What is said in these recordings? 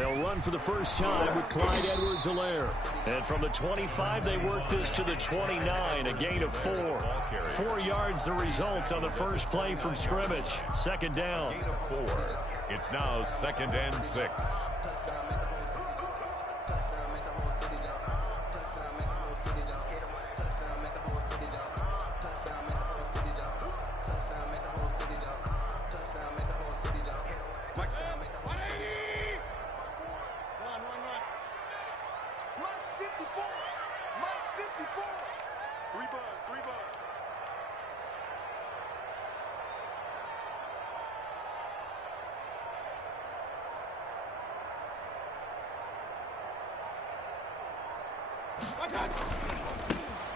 They'll run for the first time with Clyde Edwards-Helaire. And from the 25, they work this to the 29, a gain of 4. 4 yards the result on the first play from scrimmage. Second down. Gain of 4. It's now 2nd and 6.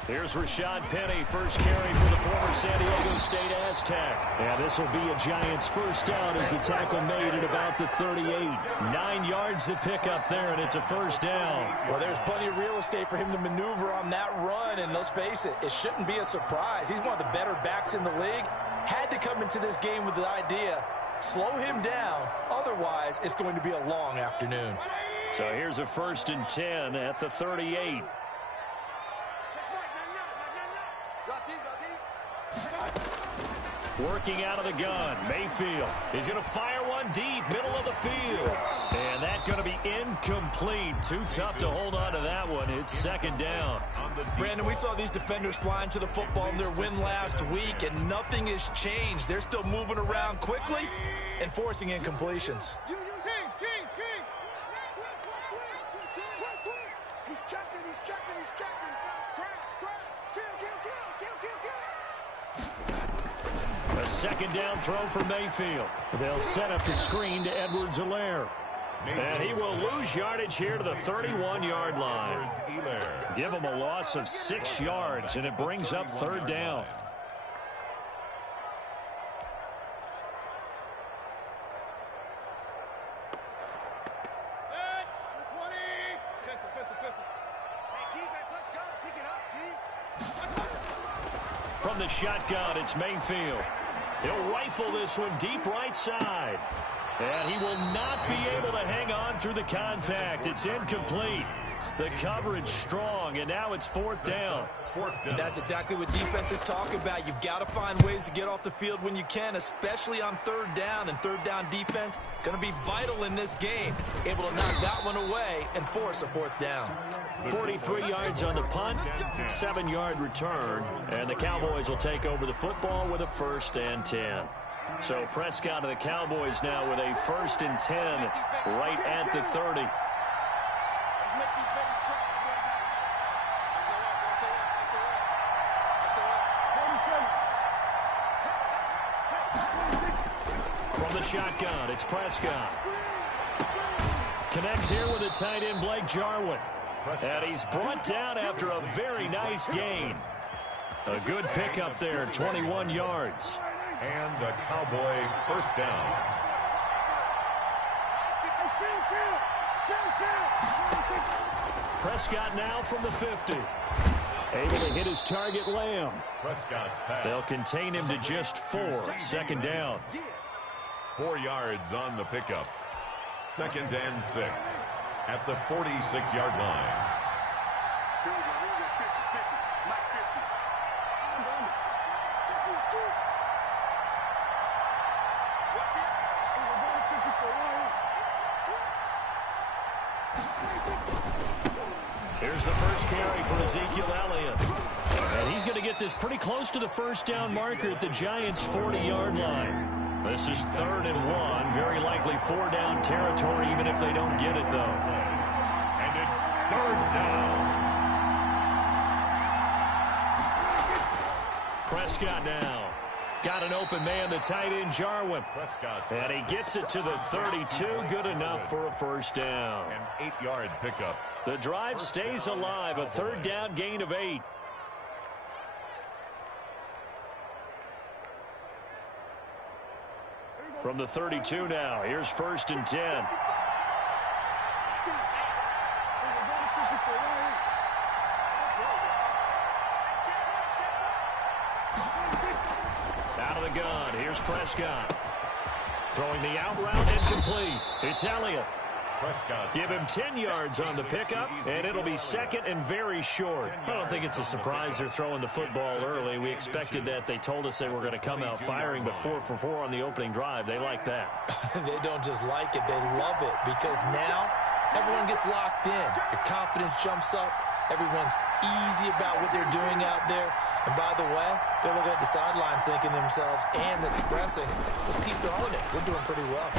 Here's Rashad Penny, first carry for the former San Diego State Aztec. And this will be a Giants first down as the tackle made at about the 38. 9 yards to pick up there, and it's a first down. Well, there's plenty of real estate for him to maneuver on that run, and let's face it, it shouldn't be a surprise. He's one of the better backs in the league. Had to come into this game with the idea, slow him down, otherwise it's going to be a long afternoon. So here's a 1st and 10 at the 38. Working out of the gun, Mayfield. He's going to fire one deep, middle of the field. And that's going to be incomplete. Too tough to hold on to that one. It's 2nd down. Brandon, we saw these defenders flying to the football in their win last week, and nothing has changed. They're still moving around quickly and forcing incompletions. A 2nd down throw for Mayfield. They'll set up the screen to Edwards-Helaire. And he will lose yardage here to the 31-yard line. Give him a loss of 6 yards, and it brings up 3rd down. From the shotgun, it's Mayfield. He'll rifle this one deep right side. And he will not be able to hang on through the contact. It's incomplete. The coverage strong, and now it's 4th down. And that's exactly what defenses talk about. You've got to find ways to get off the field when you can, especially on 3rd down. And 3rd down defense going to be vital in this game. Able to knock that one away and force a 4th down. 43 yards on the punt, 7-yard return, and the Cowboys will take over the football with a 1st and 10. So Prescott of the Cowboys now with a 1st and 10 right at the 30. From the shotgun, it's Prescott. Connects here with the tight end, Blake Jarwin. And he's brought down after a very nice gain. A good pickup there, 21 yards. And a Cowboy first down. Prescott now from the 50. Able to hit his target, Lamb. Prescott's pass. They'll contain him to just 4. 2nd down. 4 yards on the pickup. 2nd and 6 at the 46-yard line. Here's the first carry for Ezekiel Elliott. And he's going to get this pretty close to the 1st down marker at the Giants' 40-yard line. This is 3rd and 1. Very likely 4 down territory, even if they don't get it, though. And it's 3rd down. Prescott now. Got an open man, the tight end, Jarwin. And he gets it to the 32. Good enough for a 1st down. An 8-yard pickup. The drive stays alive. A 3rd down gain of 8. From the 32 now, here's 1st and 10. Out of the gun, here's Prescott. Throwing the out route, incomplete. It's Elliott. Give him 10 yards on the pickup, and it'll be second and very short. I don't think it's a surprise they're throwing the football early. We expected that. They told us they were going to come out firing, but 4 for 4 on the opening drive. They like that. They don't just like it, they love it, because now everyone gets locked in. Your confidence jumps up. Everyone's easy about what they're doing out there. And by the way, they're looking at the sideline thinking to themselves and expressing, let's keep throwing it. We're doing pretty well.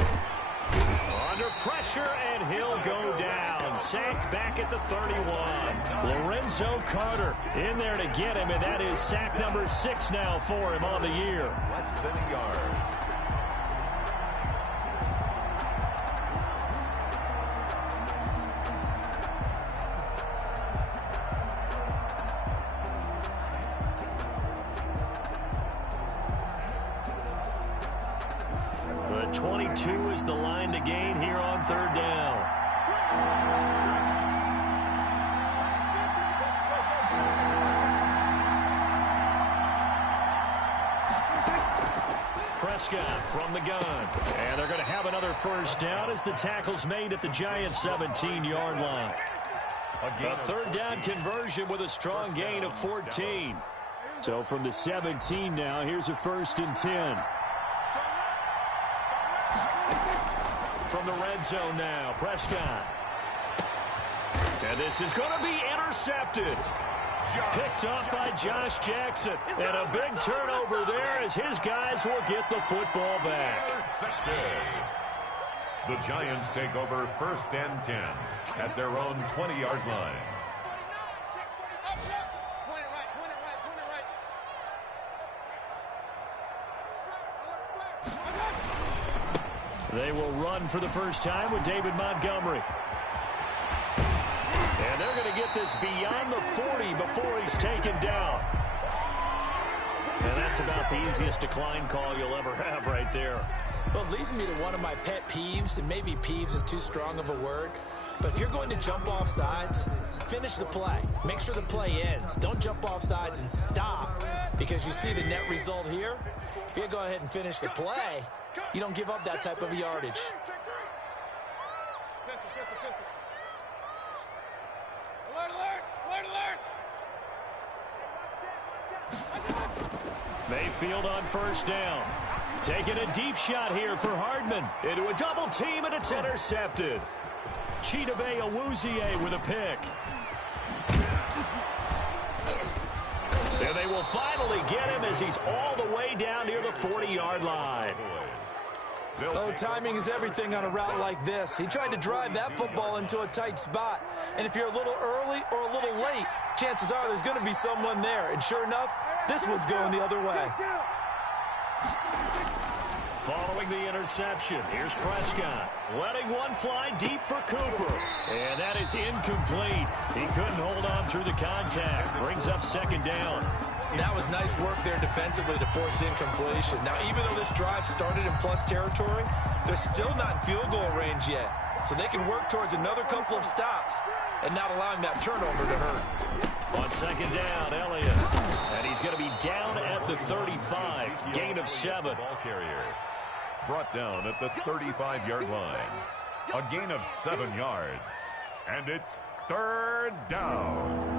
Under pressure, and he'll go down. Sacked back at the 31. Lorenzo Carter in there to get him, and that is sack number 6 now for him on the year. Less than a yard. But 22 is the line to gain here on third down. Prescott from the gun. And they're going to have another first down as the tackle's made at the Giants' 17-yard line. A third down conversion with a strong gain of 14. So from the 17 now, here's a first and 10. From the red zone now, Prescott. And this is going to be intercepted. Picked off by Josh Jackson. And a big turnover there as his guys will get the football back. The Giants take over first and 10 at their own 20-yard line. They will run for the first time with David Montgomery. And they're going to get this beyond the 40 before he's taken down. And that's about the easiest decline call you'll ever have right there. Well, it leads me to one of my pet peeves, and maybe peeves is too strong of a word. But if you're going to jump off sides, finish the play. Make sure the play ends. Don't jump off sides and stop, because you see the net result here. If you go ahead and finish the play, you don't give up that type of yardage. Mayfield on first down. Taking a deep shot here for Hardman. Into a double team, and it's intercepted. Chidobe Awuzie with a pick. And they will finally get him as he's all the way down near the 40-yard line. Oh, timing is everything on a route like this. He tried to drive that football into a tight spot. And if you're a little early or a little late, chances are there's going to be someone there. And sure enough, this one's going the other way. Following the interception, here's Prescott. Letting one fly deep for Cooper. And that is incomplete. He couldn't hold on through the contact. Brings up second down. That was nice work there defensively to force incompletion. Now, even though this drive started in plus territory, they're still not in field goal range yet. So they can work towards another couple of stops and not allowing that turnover to hurt. On second down, Elliott. And he's going to be down at the 35. Gain of 7. Ball carrier brought down at the 35-yard line. A gain of 7 yards. And it's third down.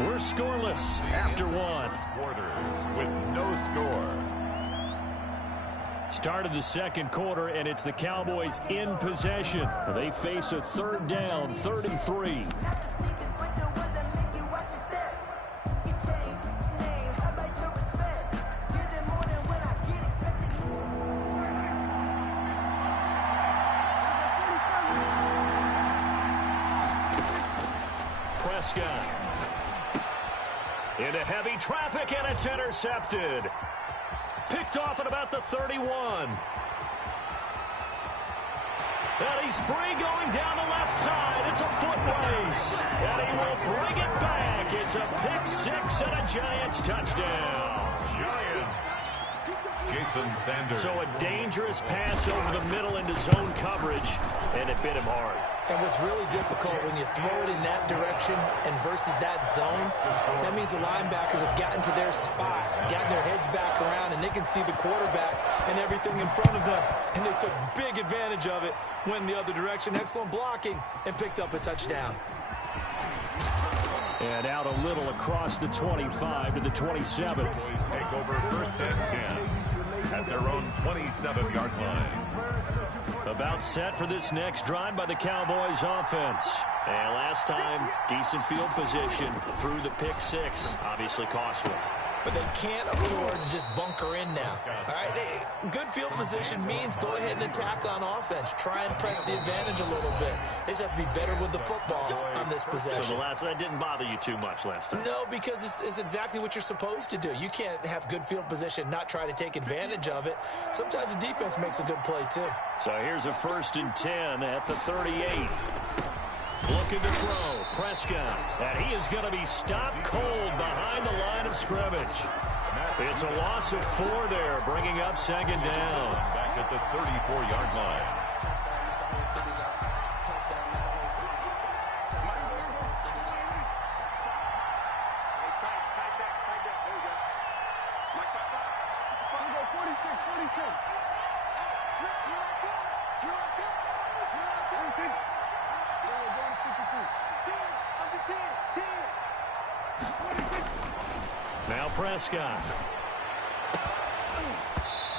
We're scoreless after one. Quarter with no score. Start of the second quarter, and it's the Cowboys in possession. They face a third down, 3rd and 3. Prescott. Into heavy traffic, and it's intercepted. Picked off at about the 31. And he's free going down the left side. It's a foot race. And he will bring it back. It's a pick 6 and a Giants touchdown. Giants. Jason Sanders. So a dangerous pass over the middle into zone coverage, and it bit him hard. And what's really difficult when you throw it in that direction and versus that zone, that means the linebackers have gotten to their spot, gotten their heads back around, and they can see the quarterback and everything in front of them. And they took big advantage of it, went the other direction. Excellent blocking, and picked up a touchdown. And out a little across the 25 to the 27. Cowboys take over first and 10 at their own 27-yard line. About set for this next drive by the Cowboys offense. And last time, decent field position through the pick six. Obviously cost them. But they can't afford to just bunker in now. All right, good field position means go ahead and attack on offense. Try and press the advantage a little bit. They just have to be better with the football on this possession. So that didn't bother you too much last time? No, because it's exactly what you're supposed to do. You can't have good field position, not try to take advantage of it. Sometimes the defense makes a good play, too. So here's a 1st and 10 at the 38. Looking to throw, Prescott, and he is going to be stopped cold behind the line of scrimmage. It's a loss of 4 there, bringing up 2nd down. Back at the 34-yard line. Now Prescott.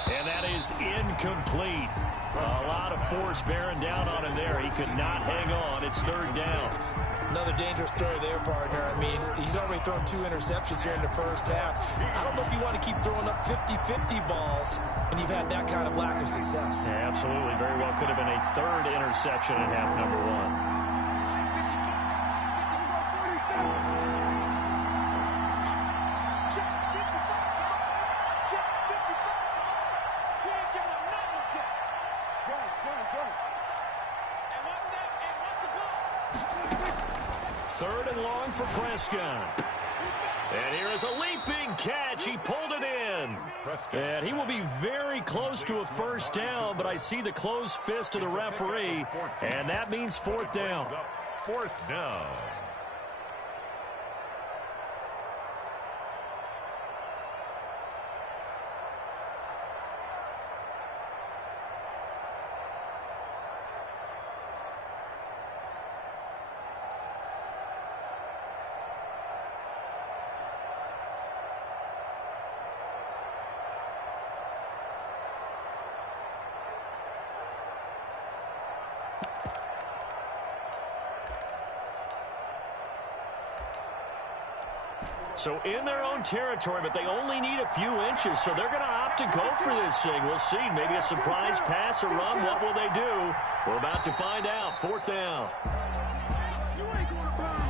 And that is incomplete. A lot of force bearing down on him there. He could not hang on. It's 3rd down. Another dangerous throw there, partner. I mean, he's already thrown 2 interceptions here in the first half. I don't know if you want to keep throwing up 50-50 balls when you've had that kind of lack of success. Yeah, absolutely. Very well could have been a 3rd interception in half number 1. Third and long for Prescott. And here is a leaping catch. He pulled it in. And he will be very close to a 1st down, but I see the closed fist of the referee, and that means 4th down. 4th down. So in their own territory, but they only need a few inches, so they're going to opt to go for this thing. We'll see. Maybe a surprise pass or run. What will they do? We're about to find out. 4th down.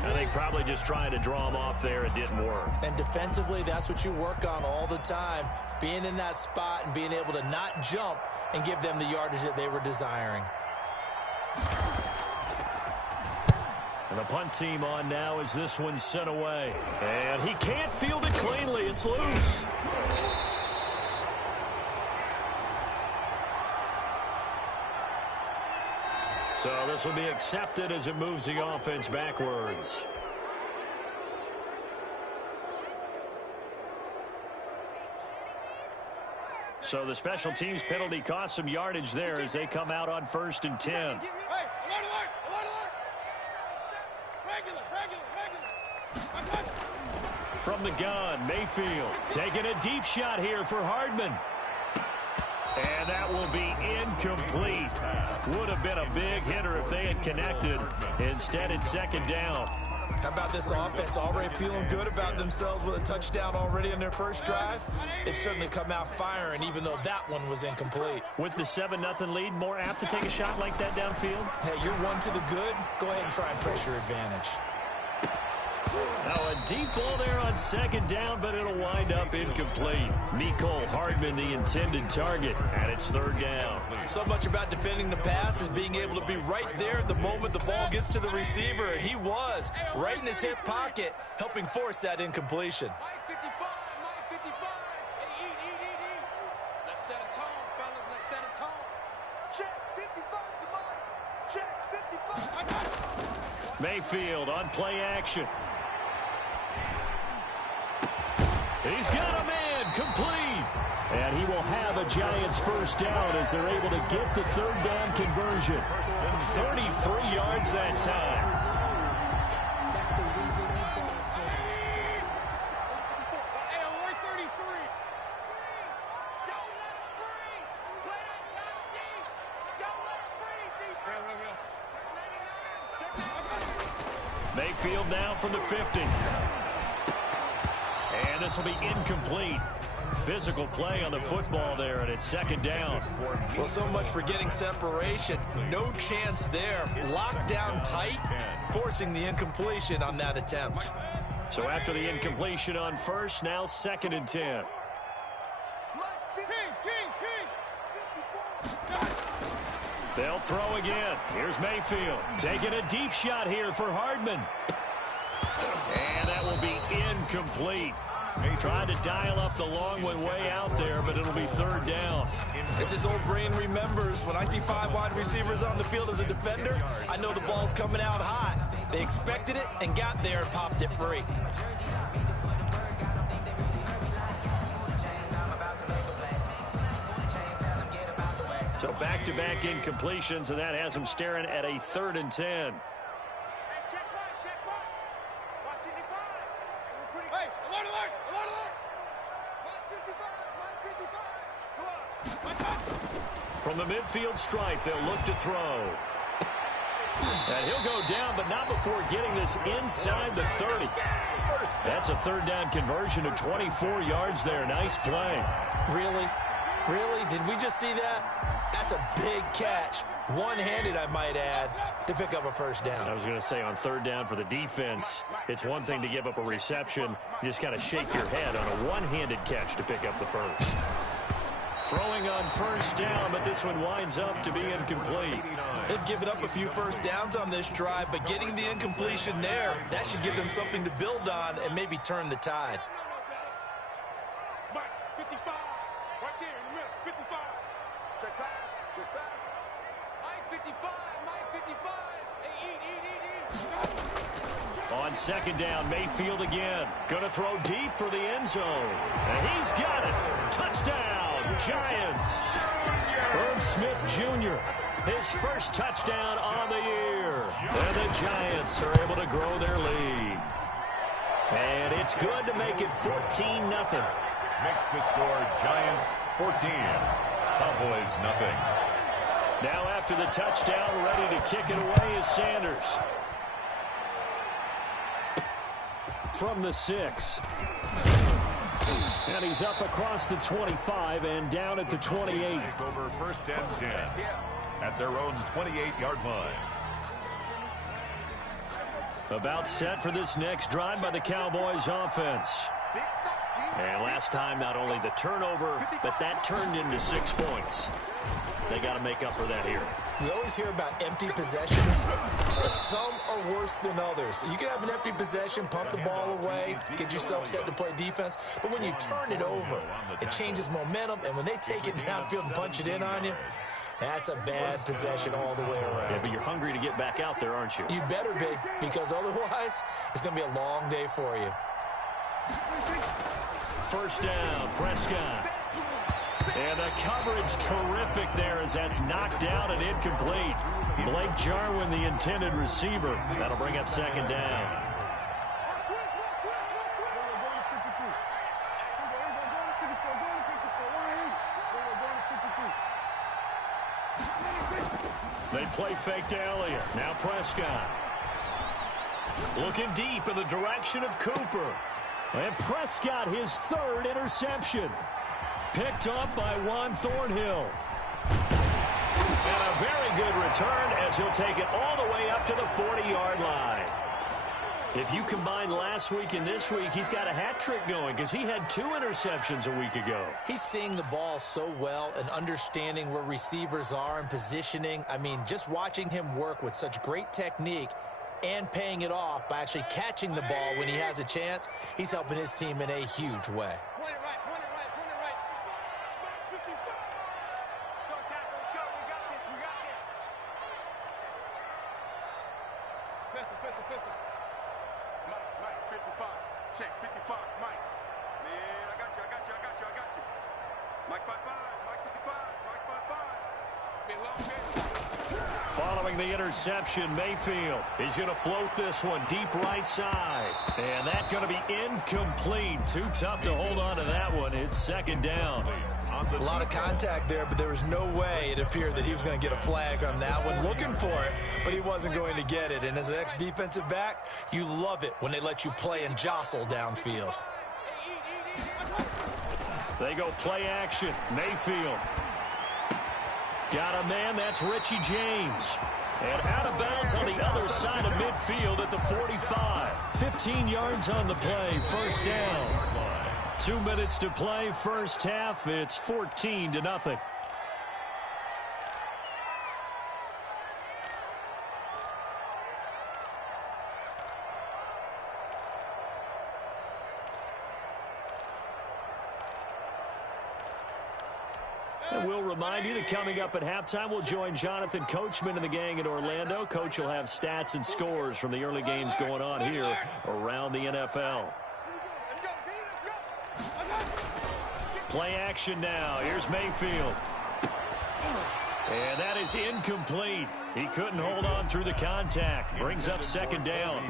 I think probably just trying to draw him off there. It didn't work. And defensively, that's what you work on all the time. Being in that spot and being able to not jump and give them the yardage that they were desiring. And the punt team on now as this one's sent away. And he can't field it cleanly. It's loose. So this will be accepted as it moves the offense backwards. So the special teams penalty cost some yardage there as they come out on 1st and 10. From the gun, Mayfield taking a deep shot here for Hardman. And that will be incomplete. Would have been a big hitter if they had connected. Instead, it's 2nd down. How about this offense already feeling good about themselves with a touchdown already in their first drive? They've certainly come out firing, even though that one was incomplete. With the 7-0 lead, more apt to take a shot like that downfield? Hey, you're one to the good. Go ahead and try and press your advantage. Now a deep ball there on 2nd down, but it'll wind up incomplete. Mecole Hardman, the intended target, and it's 3rd down. So much about defending the pass is being able to be right there at the moment the ball gets to the receiver, and he was right in his hip pocket, helping force that incompletion. Let's set a tone, fellas. Let's set a tone. Check 55 to Mike. Mayfield on play action. He's got a man complete. And he will have a Giants first down as they're able to get the third down conversion. 33 yards that time. Mayfield now from the 50. And this will be incomplete. Physical play on the football there, and it's second down. Well, so much for getting separation. No chance there. Locked down tight, forcing the incompletion on that attempt. So after the incompletion on first, now 2nd and 10. They'll throw again. Here's Mayfield taking a deep shot here for Hardman. And that will be incomplete. Trying to dial up the long one way out there, but it'll be third down. As his old brain remembers, when I see 5 wide receivers on the field as a defender, I know the ball's coming out hot. They expected it and got there and popped it free. So back-to-back incompletions, and that has him staring at a 3rd and 10. From the midfield stripe, they'll look to throw. And he'll go down, but not before getting this inside the 30. That's a 3rd down conversion of 24 yards there. Nice play. Really? Really? Did we just see that? That's a big catch. One-handed, I might add, to pick up a first down. I was going to say, on 3rd down for the defense, it's one thing to give up a reception. You just got to shake your head on a one-handed catch to pick up the first. Throwing on first down, but this one winds up to be incomplete. They've given up a few first downs on this drive, but getting the incompletion there, that should give them something to build on and maybe turn the tide. On 2nd down, Mayfield again. Going to throw deep for the end zone. And he's got it. Touchdown, Giants. Irv Smith Jr., his first touchdown on the year. And the Giants are able to grow their lead. And it's good to make it 14-0. Makes the score Giants 14. Cowboys nothing. Now after the touchdown, ready to kick it away is Sanders. From the 6. And he's up across the 25 and down at the 28. Over 1st and 10 at their own 28-yard line. About set for this next drive by the Cowboys offense. And last time, not only the turnover, but that turned into 6 points. They got to make up for that here. We always hear about empty possessions, but some are worse than others. You can have an empty possession, pump the ball away, get yourself set to play defense, but when you turn it over, it changes momentum, and when they take it downfield and punch it in on you, that's a bad possession all the way around. Yeah, but you're hungry to get back out there, aren't you? You better be, because otherwise, it's going to be a long day for you. First down, Prescott. And the coverage terrific there as that's knocked down and incomplete. Blake Jarwin, the intended receiver. That'll bring up 2nd down. They play fake to Elliott. Now Prescott. Looking deep in the direction of Cooper. And Prescott, his 3rd interception. Picked up by Juan Thornhill. And a very good return as he'll take it all the way up to the 40-yard line. If you combine last week and this week, he's got a hat trick going because he had 2 interceptions a week ago. He's seeing the ball so well and understanding where receivers are and positioning. I mean, just watching him work with such great technique and paying it off by actually catching the ball when he has a chance, he's helping his team in a huge way. Mike, 55. Check, 55. Mike. Man, I got you. Mike 55, Mike 55, Mike 55. It's been a long game. Following the interception, Mayfield. He's going to float this one deep right side. And that's going to be incomplete. Too tough to hold on to that one. It's second down. A lot of contact there, but there was no way it appeared that he was going to get a flag on that one. Looking for it, but he wasn't going to get it. And as an ex-defensive back, you love it when they let you play and jostle downfield. They go play action. Mayfield. Got a man, that's Richie James. And out of bounds on the other side of midfield at the 45. 15 yards on the play, first down. 2 minutes to play, first half. It's 14-0. And we'll remind you that coming up at halftime, we'll join Jonathan Coachman and the gang in Orlando. Coach will have stats and scores from the early games going on here around the NFL. Play action now. Here's Mayfield. And that is incomplete. He couldn't hold on through the contact. Brings up second down.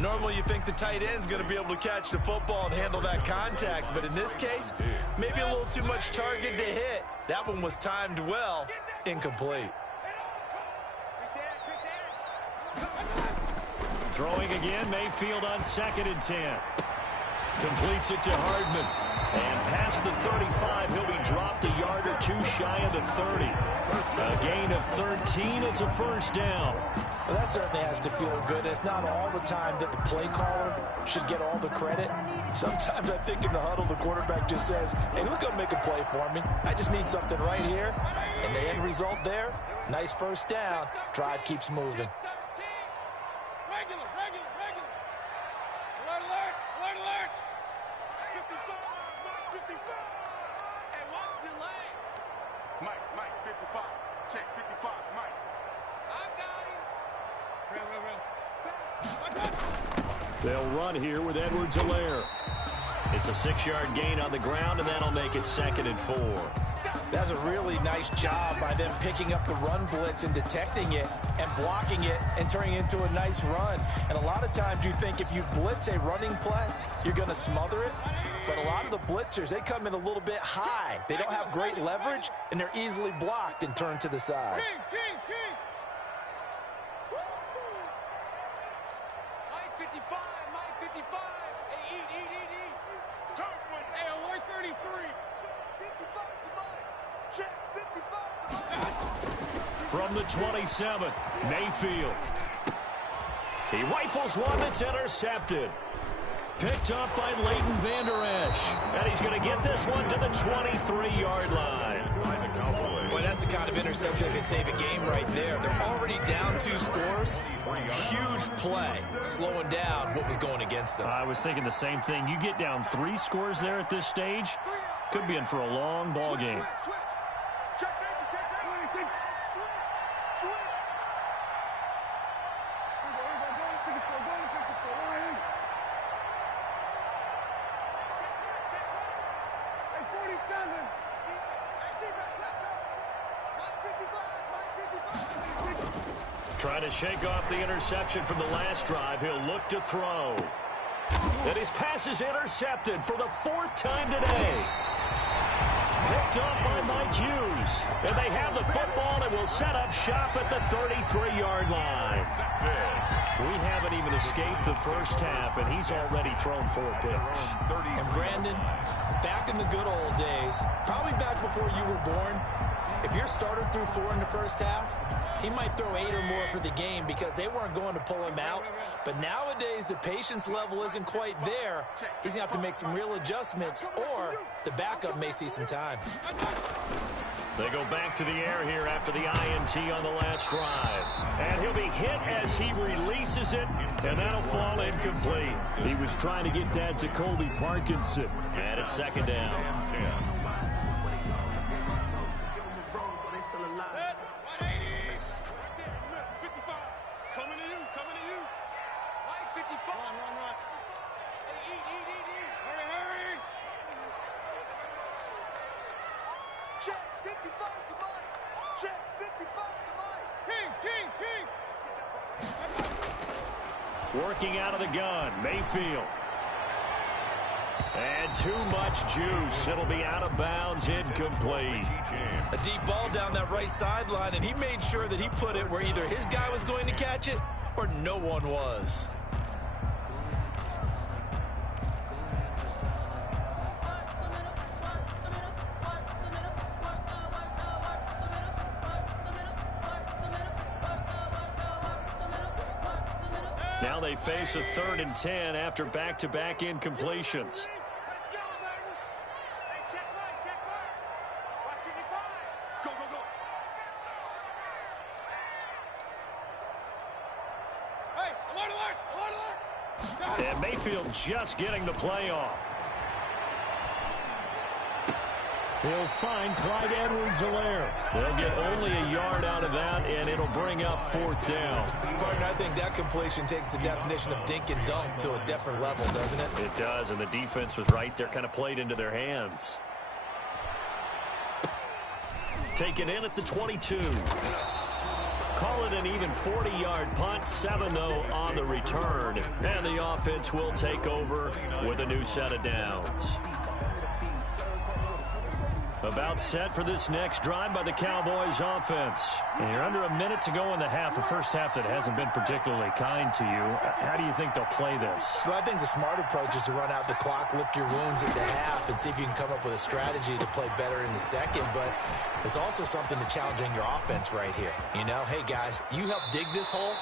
Normally you think the tight end's going to be able to catch the football and handle that contact, but in this case, maybe a little too much target to hit. That one was timed well. Incomplete. Throwing again, Mayfield on 2nd and 10. Completes it to Hardman. And past the 35, he'll be dropped a yard or two shy of the 30. A gain of 13, it's a first down. Well, that certainly has to feel good. It's not all the time that the play caller should get all the credit. Sometimes I think in the huddle, the quarterback just says, hey, who's going to make a play for me? I just need something right here. And the end result there, nice first down. Drive keeps moving. Regular. Alert. 55. Hey, watch the lane. Mike, 55. Check, 55, Mike. I got him. They'll run here with Edwards-Helaire. It's a 6-yard gain on the ground, and that'll make it 2nd and 4. That's a really nice job by them picking up the run blitz and detecting it and blocking it and turning it into a nice run. And a lot of times you think if you blitz a running play, you're going to smother it. But a lot of the blitzers, they come in a little bit high. They don't have great leverage, and they're easily blocked and turned to the side. King. Mike 55. Hey, eat. Hey, alert 33. 55 to Mike. Check, 55 to Mike. From the 27, Mayfield. He rifles one that's intercepted. Picked up by Leighton Vander Esch. And he's going to get this one to the 23-yard line. Boy, that's the kind of interception that can save a game right there. They're already down 2 scores. Huge play, slowing down what was going against them. I was thinking the same thing. You get down 3 scores there at this stage, could be in for a long ball game. Switch. Check safety. Switch. Hey, 47. Trying to shake off the interception from the last drive. He'll look to throw. And his pass is intercepted for the 4th time today. Picked up by Mike Hughes. And they have the football and will set up shop at the 33-yard line. We haven't even escaped the first half, and he's already thrown 4 picks. And Brandon, back in the good old days, probably back before you were born, if your starter threw 4 in the first half, he might throw 8 or more for the game because they weren't going to pull him out. But nowadays, the patience level isn't quite there. He's going to have to make some real adjustments, or the backup may see some time. They go back to the air here after the INT on the last drive. And he'll be hit as he releases it, and that'll fall incomplete. He was trying to get that to Colby Parkinson. And it's 2nd down. 55. Run. Hey, eat. Hurry. Check 55 to Mike. Check 55 to Mike. King. Working out of the gun, Mayfield. And too much juice. It'll be out of bounds, incomplete. A deep ball down that right sideline, and he made sure that he put it where either his guy was going to catch it or no one was. Now they face a 3rd and 10 after back-to-back incompletions. And Mayfield just getting the play off. He'll find Clyde Edwards-Helaire. They'll get only a yard out of that, and it'll bring up 4th down. Partner, I think that completion takes the definition of dink and dunk to a different level, doesn't it? It does, and the defense was right there, kind of played into their hands. Taken in at the 22. Call it an even 40-yard punt, 7 though on the return. And the offense will take over with a new set of downs. About set for this next drive by the Cowboys offense. And you're under a minute to go in the half, a first half that hasn't been particularly kind to you. How do you think they'll play this? Well, I think the smart approach is to run out the clock, lick your wounds at the half, and see if you can come up with a strategy to play better in the second. But there's also something to challenging your offense right here. You know, hey, guys, you help dig this hole.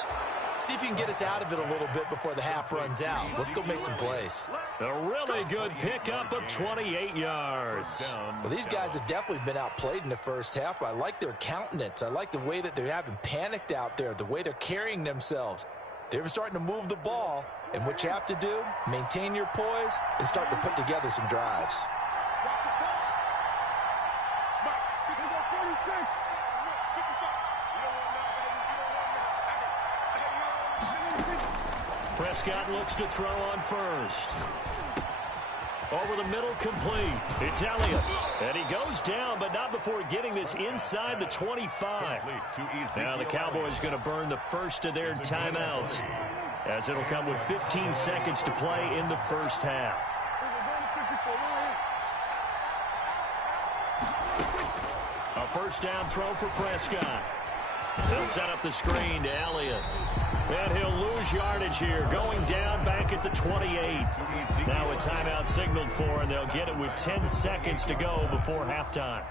See if you can get us out of it a little bit before the half runs out. Let's go make some plays. A really good pickup of 28 yards. Well, these guys have definitely been outplayed in the first half. I like their countenance. I like the way that they're having panicked out there, the way they're carrying themselves. They're starting to move the ball, and what you have to do, maintain your poise and start to put together some drives. Prescott looks to throw on first. Over the middle, complete. It's Elliott. And he goes down, but not before getting this inside the 25. Now the Cowboys going to burn the first of their timeouts, as it'll come with 15 seconds to play in the first half. A first down throw for Prescott. They'll set up the screen to Elliott. And he'll lose yardage here, going down back at the 28. Now a timeout signaled for, and they'll get it with 10 seconds to go before halftime.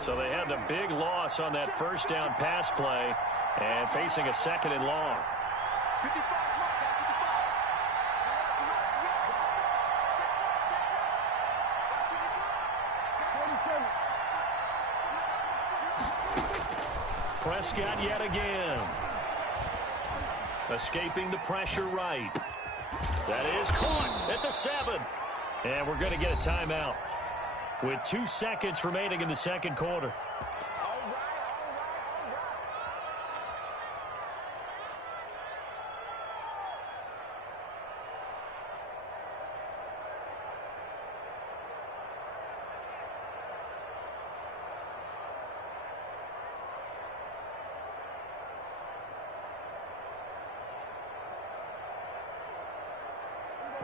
So they had the big loss on that first down pass play and facing a 2nd and long. Prescott yet again. Escaping the pressure right. That is caught at the 7. And we're going to get a timeout with 2 seconds remaining in the second quarter.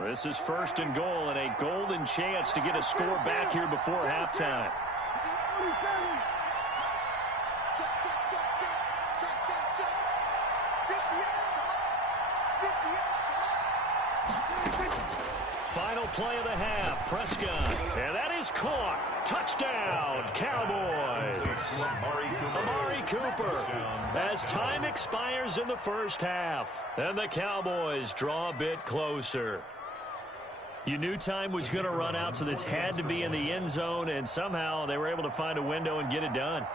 This is 1st and goal, and a golden chance to get a score back here before halftime. Final play of the half, Prescott. And that is caught. Touchdown, Cowboys. Amari Cooper. As time expires in the first half, and the Cowboys draw a bit closer. You knew time was going to run out, so this had to be in the end zone, and somehow they were able to find a window and get it done.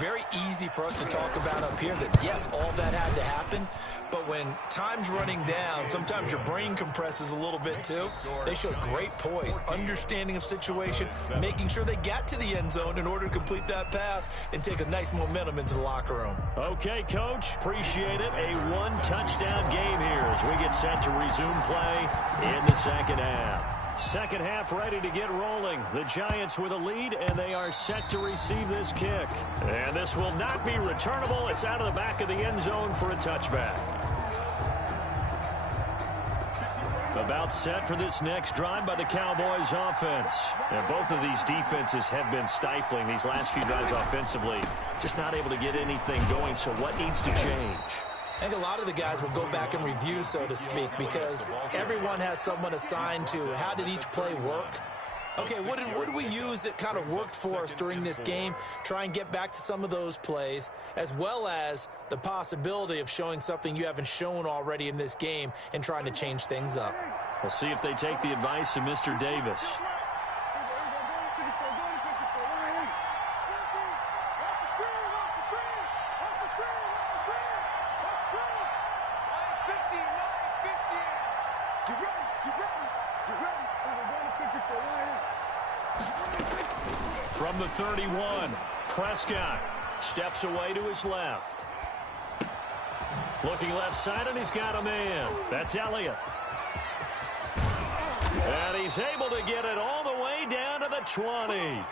Very easy for us to talk about up here that, yes, all that had to happen, but when time's running down, sometimes your brain compresses a little bit too. They showed great poise, understanding of situation, making sure they got to the end zone in order to complete that pass and take a nice momentum into the locker room. Okay, Coach, appreciate it. A one-touchdown game here as we get set to resume play in the second half. Second half ready to get rolling. The Giants with a lead, and they are set to receive this kick. And this will not be returnable. It's out of the back of the end zone for a touchback. About set for this next drive by the Cowboys offense. And both of these defenses have been stifling these last few drives offensively. Just not able to get anything going, so what needs to change? I think a lot of the guys will go back and review, so to speak, because everyone has someone assigned to how did each play work. Okay, what did we use that kind of worked for us during this game? Try and get back to some of those plays, as well as the possibility of showing something you haven't shown already in this game and trying to change things up. We'll see if they take the advice of Mr. Davis. From the 31, Prescott steps away to his left. Looking left side, and he's got a man. That's Elliott. And he's able to get it all the way down to the 20.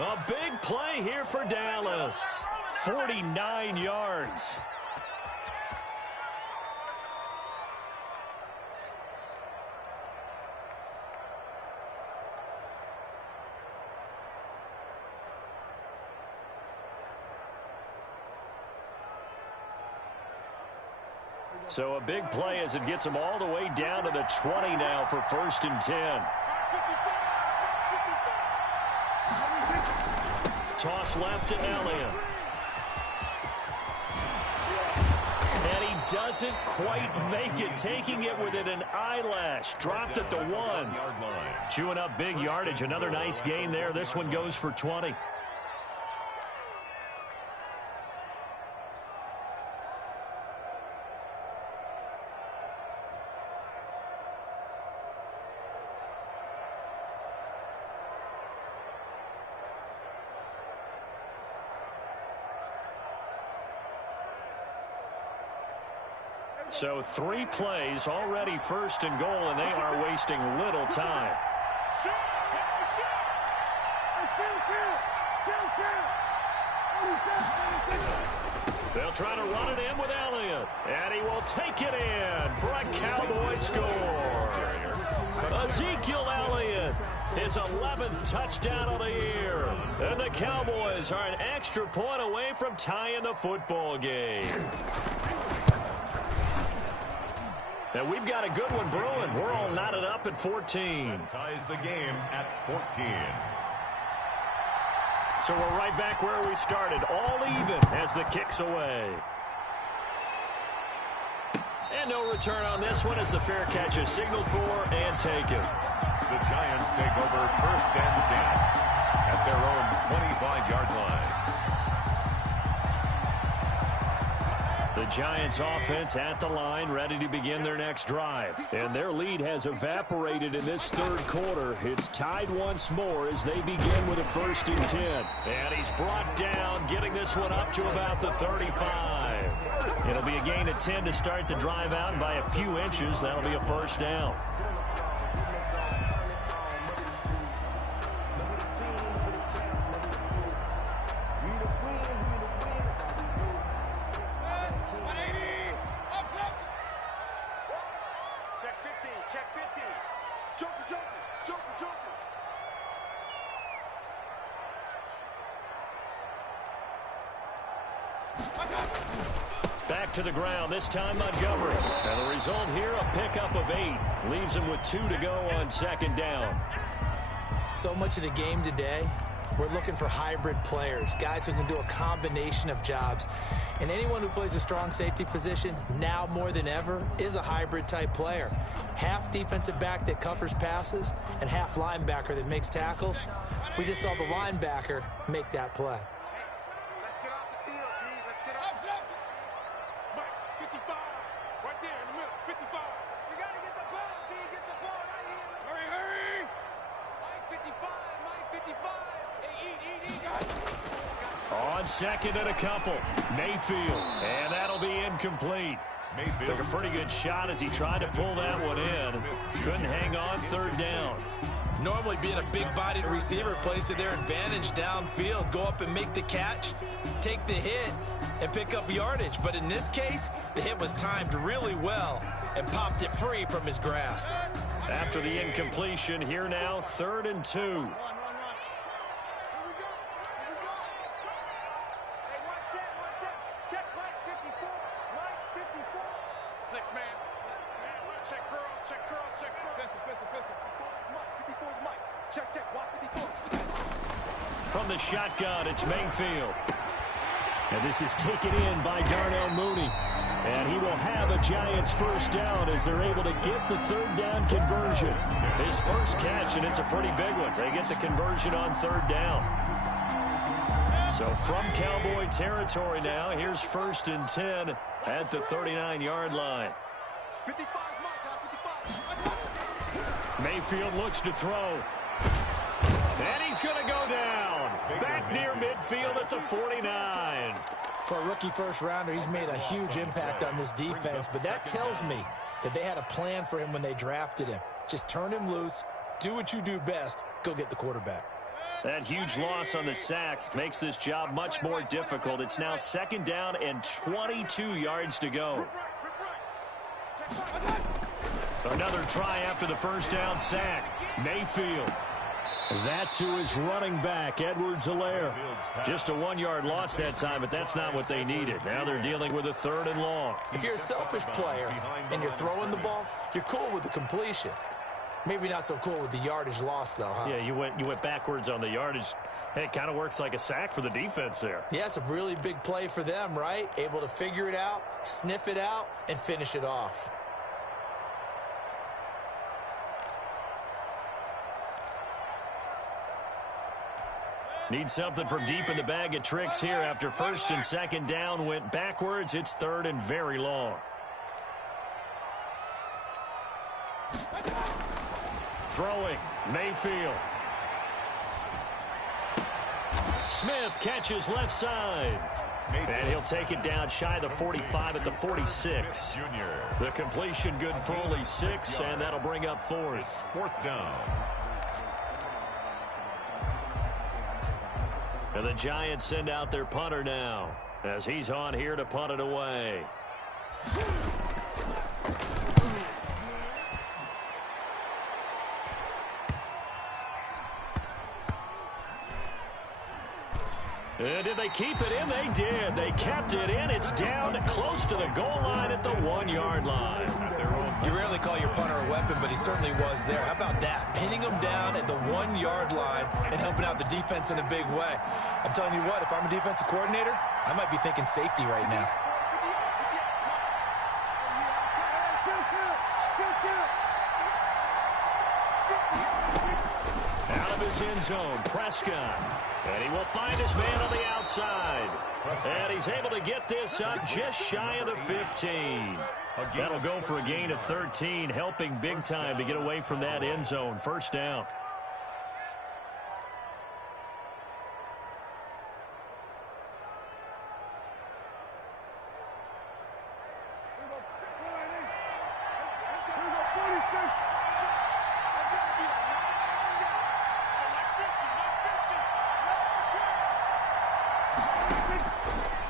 A big play here for Dallas. 49 yards. So a big play as it gets them all the way down to the 20 now for 1st and 10. Toss left to Elliott. And he doesn't quite make it, taking it within an eyelash. Dropped at the 1. Chewing up big yardage. Another nice gain there. This one goes for 20. So 3 plays already 1st and goal, and they are wasting little time. They'll try to run it in with Elliott, and he will take it in for a Cowboy score. Ezekiel Elliott, his 11th touchdown of the year. And the Cowboys are an extra point away from tying the football game. And we've got a good one brewing. We're all knotted up at 14. And ties the game at 14. So we're right back where we started, all even as the kick's away. And no return on this one as the fair catch is signaled for and taken. The Giants take over 1st and 10 at their own 25-yard line. The Giants offense at the line, ready to begin their next drive. And their lead has evaporated in this 3rd quarter. It's tied once more as they begin with a 1st and 10. And he's brought down, getting this one up to about the 35. It'll be a gain of 10 to start the drive out, and by a few inches, that'll be a 1st down. Back to the ground, this time Montgomery. And the result here, a pickup of 8. Leaves him with 2 to go on 2nd down. So much of the game today We're looking for hybrid players, guys who can do a combination of jobs. And anyone who plays a strong safety position, now more than ever, is a hybrid-type player. Half defensive back that covers passes and half linebacker that makes tackles. We just saw the linebacker make that play. Let's get off the field, D. Let's get off. Mike, 55. Right there in the middle. 55. You got to get the ball, D. Get the ball right here. Hurry, hurry. Mike, 55. Mike, 55. Hey, eat. On second and a couple, Mayfield. And that'll be incomplete. Mayfield took a pretty good shot as he tried to pull that one in. Couldn't hang on third down. Normally being a big-bodied receiver plays to their advantage downfield. Go up and make the catch, take the hit, and pick up yardage. But in this case, the hit was timed really well and popped it free from his grasp. After the incompletion, here now, 3rd and 2. From the shotgun, it's Mayfield. And this is taken in by Darnell Mooney. And he will have a Giants first down as they're able to get the 3rd down conversion. His first catch, and it's a pretty big one. They get the conversion on 3rd down. So from Cowboy territory now, here's 1st and 10 at the 39-yard line. 55, Mayfield looks to throw. And he's going to go down. Back near midfield at the 49. For a rookie first-rounder, he's made a huge impact on this defense, but that tells me that they had a plan for him when they drafted him. Just turn him loose, do what you do best, go get the quarterback. That huge loss on the sack makes this job much more difficult. It's now 2nd down and 22 yards to go. Another try after the first down sack. Mayfield. That's to his running back, Edwards-Helaire. Just a 1-yard loss that time, but that's not what they needed. Now they're dealing with a 3rd and long. If you're a selfish player and you're throwing the ball, you're cool with the completion. Maybe not so cool with the yardage loss, though, huh? Yeah, you went backwards on the yardage. Hey, it kind of works like a sack for the defense there. Yeah, it's a really big play for them, right? Able to figure it out, sniff it out, and finish it off. Need something from deep in the bag of tricks here after 1st and 2nd down went backwards. It's 3rd and very long. Throwing, Mayfield. Smith catches left side. And he'll take it down shy of the 45 at the 46. The completion good for only 6, and that'll bring up 4th. 4th down. And the Giants send out their punter now as he's on here to punt it away. Did they keep it in? They did. They kept it in. It's down close to the goal line at the 1-yard line. You rarely call your punter a weapon, but he certainly was there. How about that? Pinning him down at the 1-yard line and helping out the defense in a big way. I'm telling you what, if I'm a defensive coordinator, I might be thinking safety right now. Out of his end zone, Prescott. And he will find his man on the outside. And he's able to get this up just shy of the 15. That'll go for a gain of 13, helping big time to get away from that end zone. 1st down.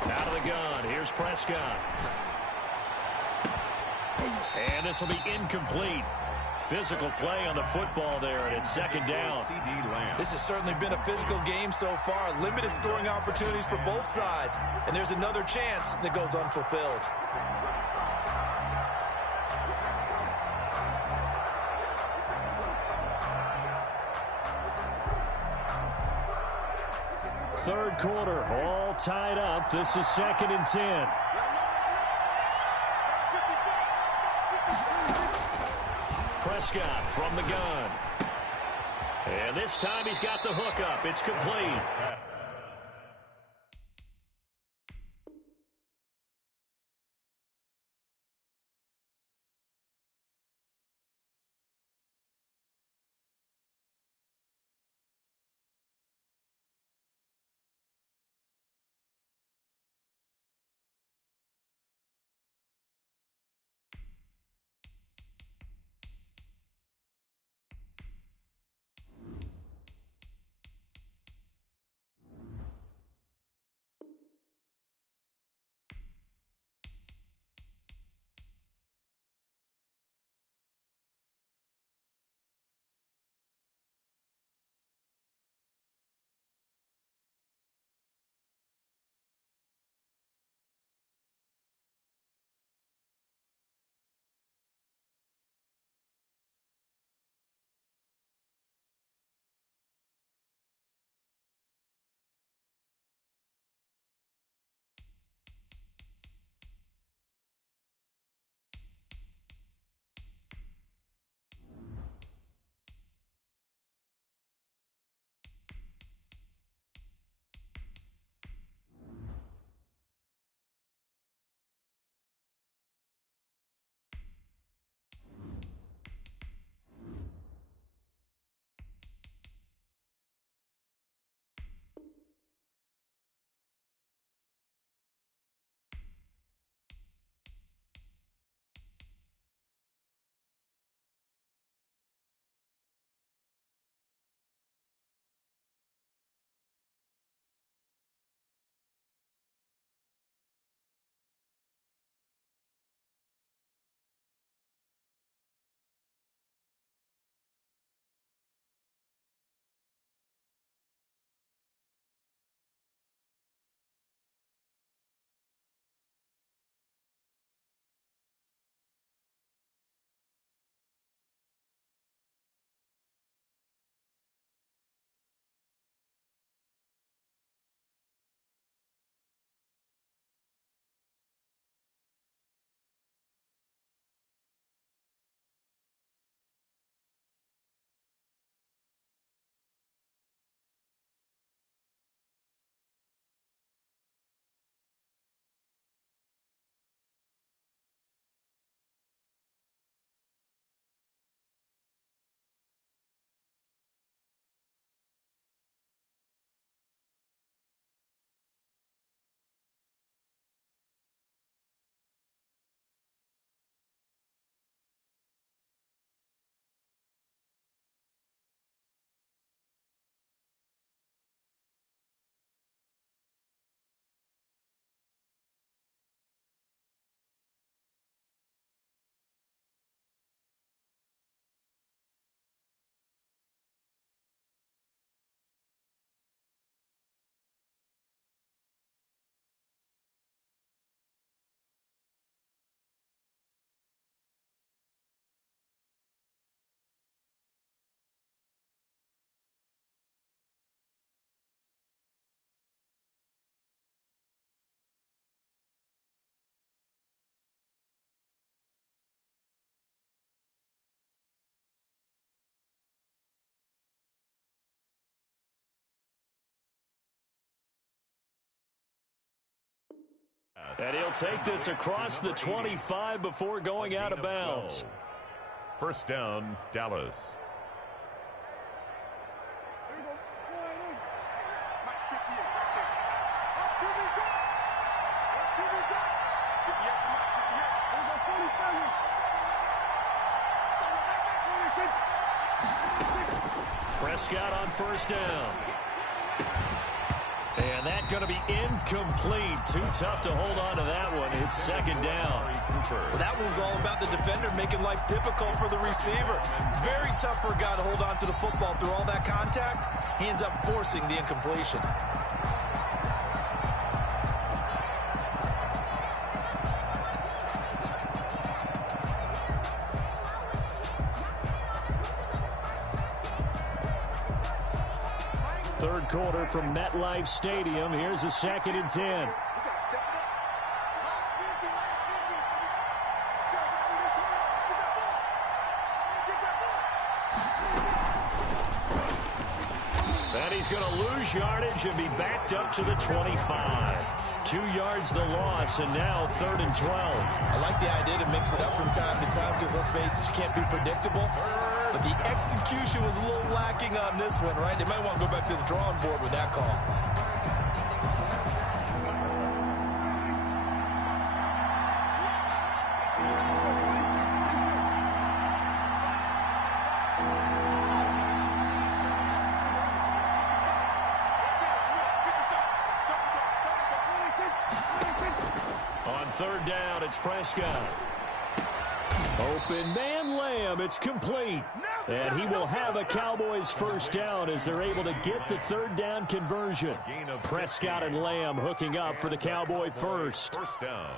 Out of the gun, here's Prescott. And this will be incomplete. Physical play on the football there, and it's 2nd down. This has certainly been a physical game so far. Limited scoring opportunities for both sides. And there's another chance that goes unfulfilled. third quarter, all tied up. This is 2nd and 10. Prescott from the gun. And this time he's got the hookup. It's complete. And he'll take this across the 25 before going out of bounds. First down, Dallas. Prescott on first down. And that's going to be incomplete. Too tough to hold on to that one. It's second down. Well, that one was all about the defender making life difficult for the receiver. Very tough for a guy to hold on to the football through all that contact. He ends up forcing the incompletion. Third quarter from MetLife Stadium. Here's a 2nd and 10. And he's going to lose yardage and be backed up to the 25. 2 yards the loss, and now 3rd and 12. I like the idea to mix it up from time to time because, let's face it, you can't be predictable. But the execution was a little lacking on this one, right? They might want to go back to the drawing board with that call. On 3rd down, it's Prescott. Open man Lamb, it's complete. And he will have a Cowboys first down as they're able to get the 3rd down conversion. Prescott and Lamb hooking up for the Cowboy first. First down.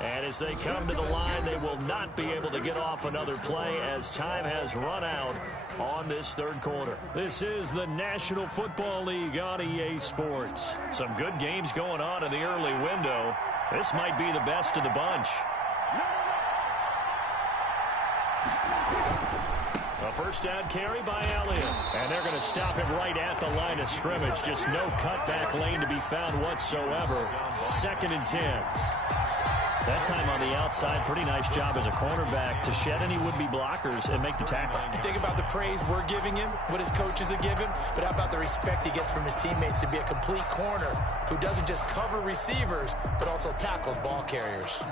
And as they come to the line, they will not be able to get off another play as time has run out on this 3rd quarter. This is the National Football League on EA Sports. Some good games going on in the early window. This might be the best of the bunch. A first down carry by Elliott. And they're going to stop him right at the line of scrimmage. Just no cutback lane to be found whatsoever. 2nd and 10. That time on the outside, pretty nice job as a cornerback to shed any would-be blockers and make the tackle. You think about the praise we're giving him, what his coaches are giving, but how about the respect he gets from his teammates to be a complete corner who doesn't just cover receivers, but also tackles ball carriers.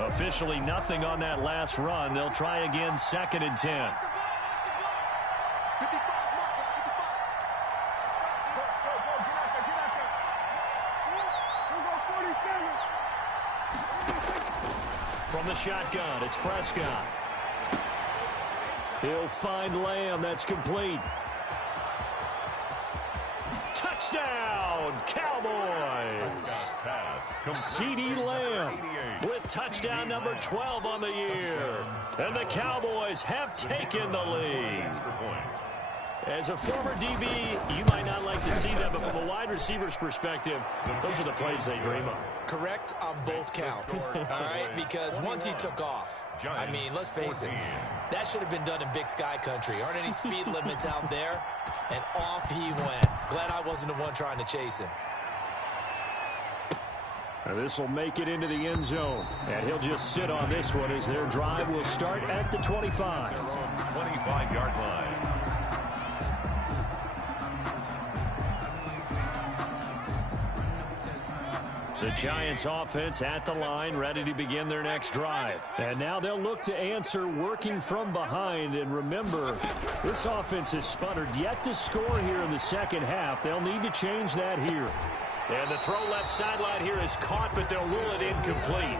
Officially nothing on that last run. They'll try again, 2nd and 10. From the shotgun, it's Prescott. He'll find Lamb. That's complete. Touchdown, Cowboys! CeeDee Lamb with touchdown number 12 on the year. And the Cowboys have taken the lead. As a former DB, you might not like to see that, but from a wide receiver's perspective, those are the plays they dream of. Correct on both counts, all right? Because once he took off, I mean, let's face it, that should have been done in Big Sky country. Aren't any speed limits out there? And off he went. Glad I wasn't the one trying to chase him. This will make it into the end zone. And he'll just sit on this one as their drive will start at the 25. Their own 25-yard line. The Giants offense at the line, ready to begin their next drive. And now they'll look to answer working from behind. And remember, this offense has sputtered yet to score here in the second half. They'll need to change that here. And the throw left sideline here is caught, but they'll rule it incomplete.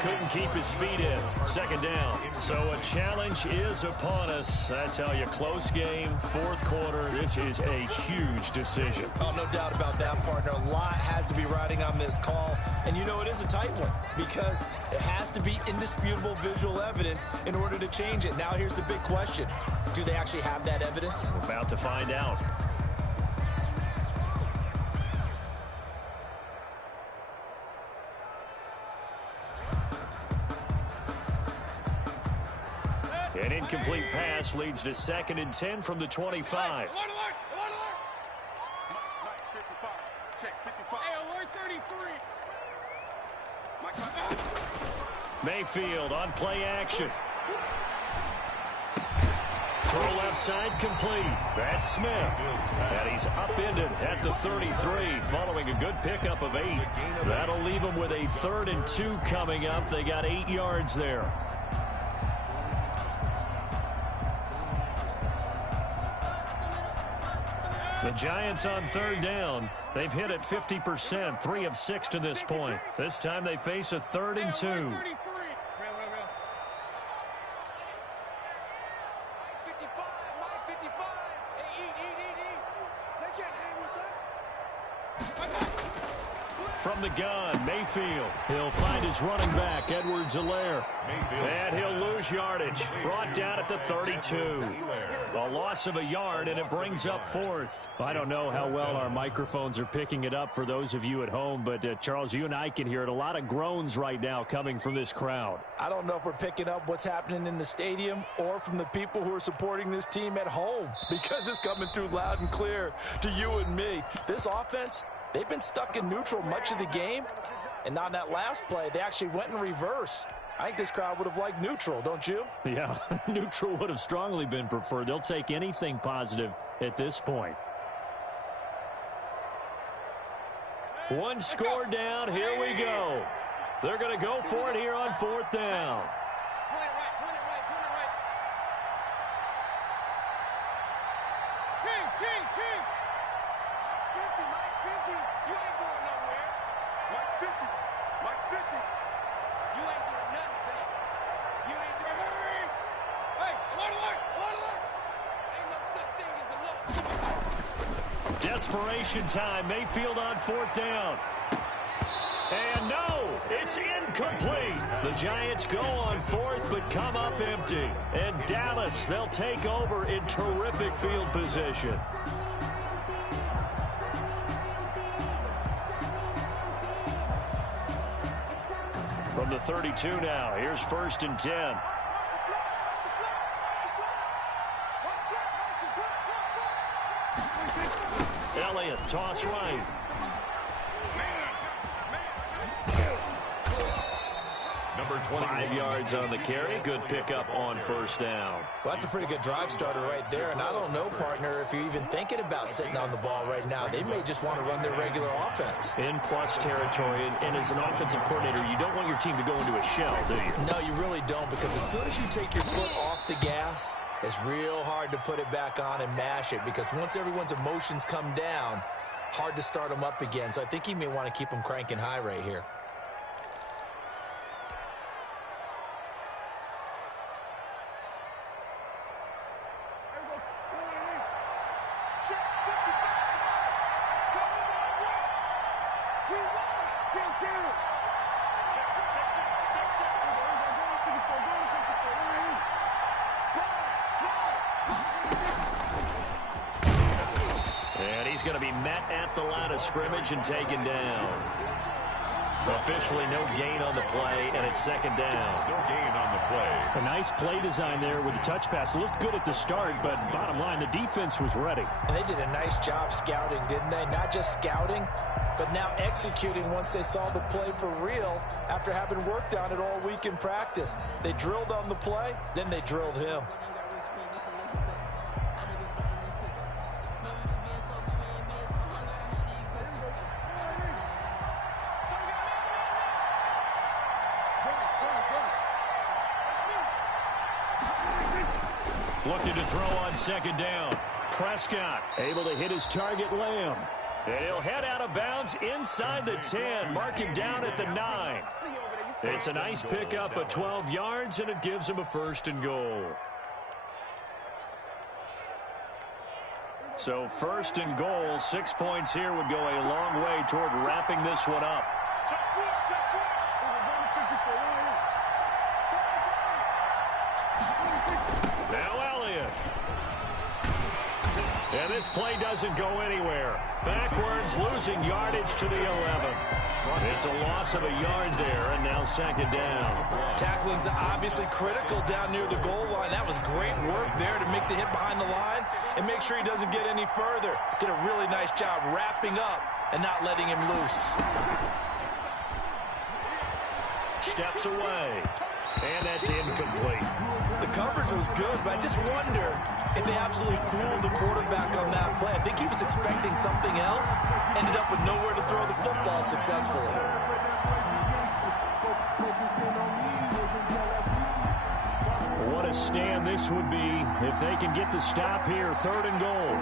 Couldn't keep his feet in. 2nd down. So a challenge is upon us. I tell you, close game, 4th quarter. This is a huge decision. Oh, no doubt about that, partner. A lot has to be riding on this call. And you know it is a tight one because it has to be indisputable visual evidence in order to change it. Now here's the big question. Do they actually have that evidence? We're about to find out. An incomplete pass leads to 2nd and 10 from the 25. Alert, alert, alert, alert. Mike 55. Check 55. Hey, alert 33. Mayfield on play action. Throw left side complete. That's Smith. And he's upended at the 33 following a good pickup of 8. That'll leave him with a 3rd and 2 coming up. They got 8 yards there. The Giants on 3rd down. They've hit it 50%, 3 of 6 to this point. This time they face a 3rd and 2. 55. Mike 55. Hey, eat. They can't hang with us. From the gun, Mayfield. He'll find his running back, Edwards-Helaire. And he'll lose yardage. Brought down at the 32. A loss of a yard, and it brings up fourth. I don't know how well our microphones are picking it up for those of you at home, but Charles, you and I can hear it. A lot of groans right now coming from this crowd. I don't know if we're picking up what's happening in the stadium or from the people who are supporting this team at home, because it's coming through loud and clear to you and me. This offense, they've been stuck in neutral much of the game, and on that last play, they actually went in reverse. I think this crowd would have liked neutral, don't you? Yeah, neutral would have strongly been preferred. They'll take anything positive at this point. One score down, here we go. They're going to go for it here on fourth down. Desperation time. Mayfield on fourth down. And no, it's incomplete. The Giants go on fourth but come up empty. And Dallas, they'll take over in terrific field position. From the 32 now, here's 1st and 10. Elliott, toss right. Number 5 yards on the carry. Good pickup on first down. Well, that's a pretty good drive starter right there. And I don't know, partner, if you're even thinking about sitting on the ball right now. They may just want to run their regular offense. In plus territory, and as an offensive coordinator, you don't want your team to go into a shell, do you? No, you really don't, because as soon as you take your foot off the gas, it's real hard to put it back on and mash it, because once everyone's emotions come down, hard to start them up again. So I think he may want to keep them cranking high right here. He's going to be met at the line of scrimmage and taken down. Officially no gain on the play, and it's second down. No gain on the play. A nice play design there with the touch pass. Looked good at the start, but bottom line, the defense was ready. And they did a nice job scouting, didn't they? Not just scouting, but now executing once they saw the play for real after having worked on it all week in practice. They drilled on the play, then they drilled him. Looking to throw on second down. Prescott able to hit his target, Lamb. And he'll head out of bounds inside the 10. Mark him down at the 9. It's a nice pickup of 12 yards, and it gives him a 1st and goal. So 1st and goal, 6 points here would go a long way toward wrapping this one up. Now Elliott. And this play doesn't go anywhere. Backwards, losing yardage to the 11. It's a loss of a yard there, and now second down. Tackling's obviously critical down near the goal line. That was great work there to make the hit behind the line and make sure he doesn't get any further. Did a really nice job wrapping up and not letting him loose. Steps away, and that's incomplete. The coverage was good, but I just wonder if they absolutely fooled the quarterback on that play. I think he was expecting something else, ended up with nowhere to throw the football successfully. What a stand this would be if they can get the stop here. 3rd and goal.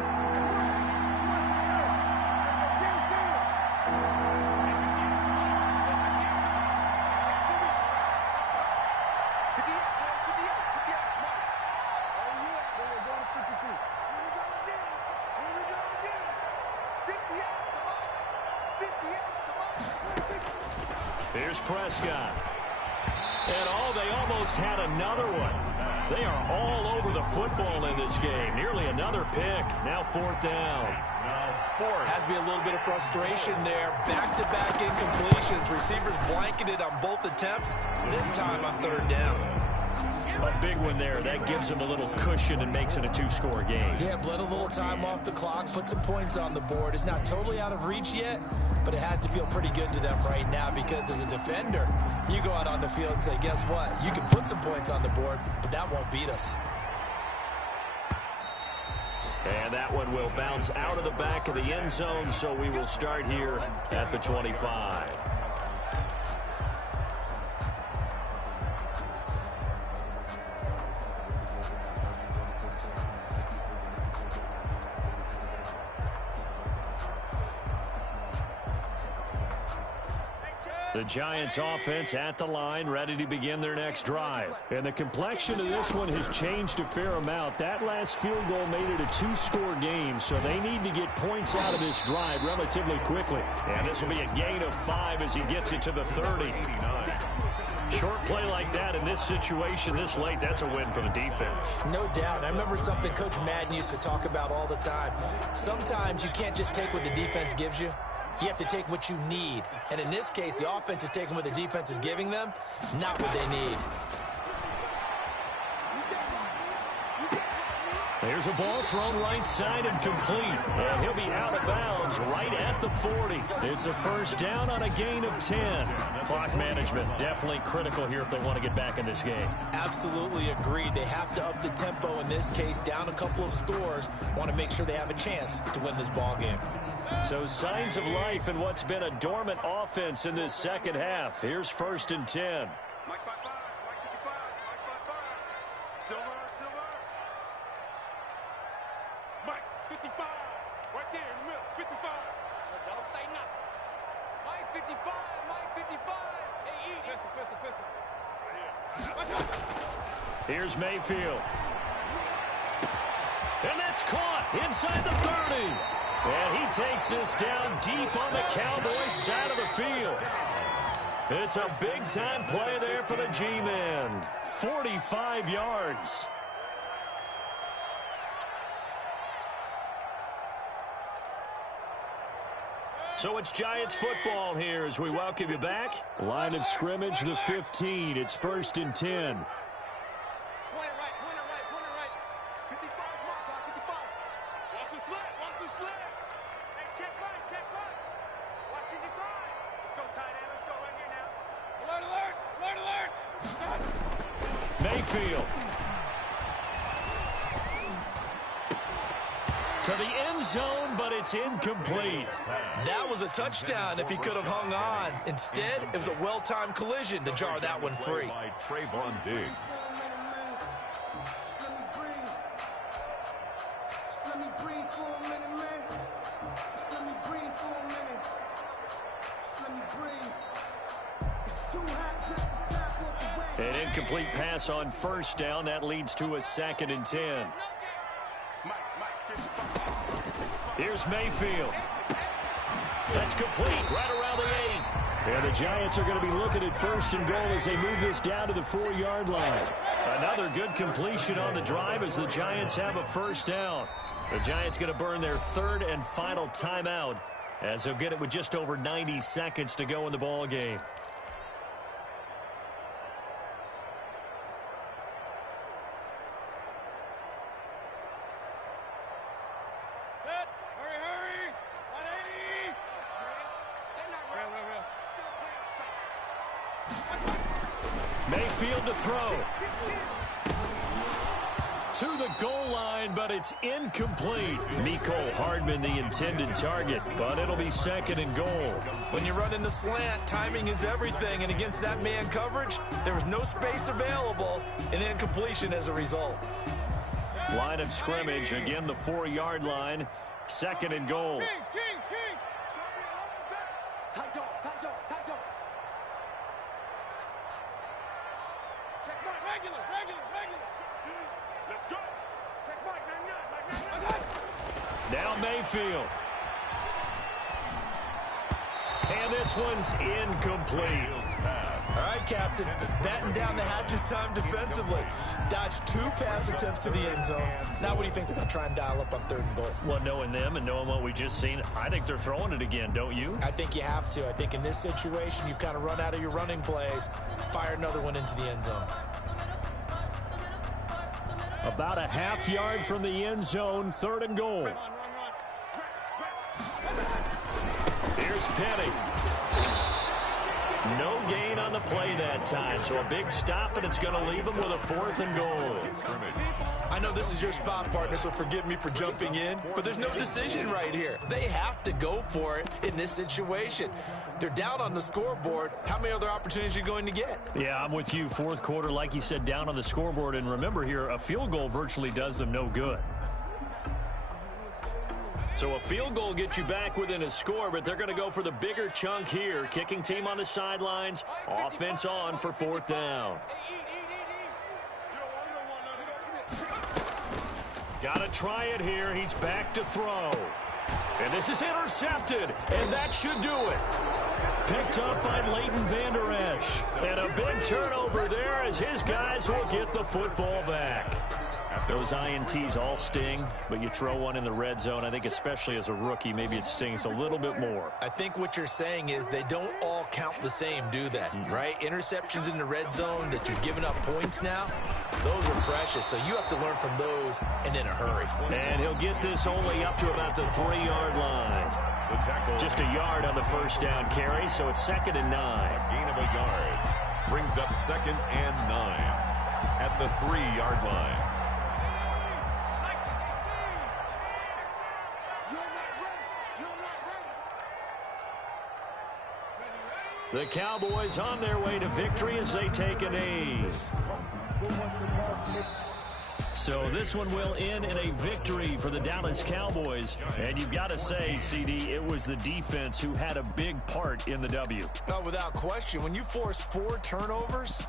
Here's Prescott. And they almost had another one. They are all over the football in this game. Nearly another pick. Now 4th down. Has to be a little bit of frustration there. Back-to-back incompletions. Receivers blanketed on both attempts. This time on 3rd down. A big one there. That gives them a little cushion and makes it a 2-score game. Yeah, bled a little time off the clock, put some points on the board. It's not totally out of reach yet, but it has to feel pretty good to them right now because as a defender, you go out on the field and say, guess what? You can put some points on the board, but that won't beat us. And that one will bounce out of the back of the end zone, so we will start here at the 25. The Giants offense at the line, ready to begin their next drive. And the complexion of this one has changed a fair amount. That last field goal made it a 2-score game, so they need to get points out of this drive relatively quickly. And this will be a gain of 5 as he gets it to the 30. Short play like that in this situation this late, that's a win for the defense. No doubt. I remember something Coach Madden used to talk about all the time. Sometimes you can't just take what the defense gives you. You have to take what you need. And in this case, the offense is taking what the defense is giving them, not what they need. There's a ball thrown right side and complete. And he'll be out of bounds right at the 40. It's a 1st down on a gain of 10. Clock management definitely critical here if they want to get back in this game. Absolutely agreed. They have to up the tempo in this case, down a couple of scores. Want to make sure they have a chance to win this ball game. So signs of life in what's been a dormant offense in this second half. Here's 1st and 10. Mike 55, Mike 55, Mike 55. Silver. Mike 55, right there in the middle, 55. So don't say nothing. Mike 55, Mike 55. Hey, eat it. Pistol. Here's Mayfield. And that's caught inside the 30. And he takes this down deep on the Cowboys side of the field. It's a big-time play there for the G-Men. 45 yards. So it's Giants football here as we welcome you back. Line of scrimmage, the 15. It's 1st and 10. Mayfield. To the end zone, but it's incomplete. That was a touchdown if he could have hung on. Instead, it was a well-timed collision to jar that one free. By Trayvon Diggs. An incomplete pass on 1st down. That leads to a 2nd and 10. Here's Mayfield. That's complete right around the 8. And the Giants are going to be looking at 1st and goal as they move this down to the 4-yard line. Another good completion on the drive as the Giants have a 1st down. The Giants going to burn their 3rd and final timeout as they'll get it with just over 90 seconds to go in the ball game. Mayfield to throw. To the goal line, but it's incomplete. Mecole Hardman, the intended target, but it'll be 2nd and goal. When you run in the slant, timing is everything, and against that man coverage, there was no space available, and incompletion as a result. Line of scrimmage, again the 4-yard line, 2nd and goal. Now Mayfield. And this this one's incomplete. All right, Captain, it's batten down the hatches time defensively. Dodged 2 pass attempts to the end zone. Now what do you think they're going to try and dial up on 3rd and goal? Well, knowing them and knowing what we just seen, I think they're throwing it again, don't you? I think you have to. I think in this situation, you've kind of run out of your running plays. Fire another one into the end zone. About a half yard from the end zone, 3rd and goal. Here's Penny. No gain on the play that time, so a big stop, and it's going to leave him with a 4th and goal. I know this is your spot, partner, so forgive me for jumping in, but there's no decision right here. They have to go for it in this situation. They're down on the scoreboard. How many other opportunities are you going to get? Yeah, I'm with you. 4th quarter, like you said, down on the scoreboard. And remember here, a field goal virtually does them no good. So a field goal gets you back within a score, but they're going to go for the bigger chunk here. Kicking team on the sidelines. Offense on for 4th down. Got to try it here. He's back to throw. And this is intercepted, and that should do it. Picked up by Leighton Vander Esch. And a big turnover there as his guys will get the football back. Those INTs all sting, but you throw one in the red zone, I think especially as a rookie, maybe it stings a little bit more. I think what you're saying is they don't all count the same, do they? Right? Interceptions in the red zone that you're giving up points now, those are precious, so you have to learn from those and in a hurry. And he'll get this only up to about the 3-yard line. Just a yard on the 1st down carry, so it's 2nd and 9. Gain of a yard brings up 2nd and 9 at the 3-yard line. The Cowboys on their way to victory as they take a knee. So this one will end in a victory for the Dallas Cowboys. And you've got to say, CD, it was the defense who had a big part in the W. No, without question. When you force 4 turnovers,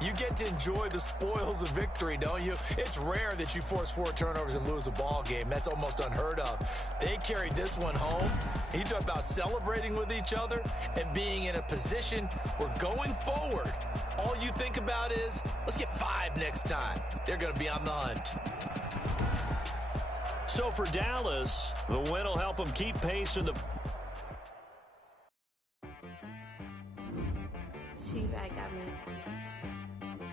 you get to enjoy the spoils of victory, don't you? It's rare that you force 4 turnovers and lose a ball game. That's almost unheard of. They carried this one home. You talk about celebrating with each other and being in a position where going forward, all you think about is, let's get 5 next time. They're going to be on the hunt. So for Dallas, the win will help them keep pace in the... She back got me.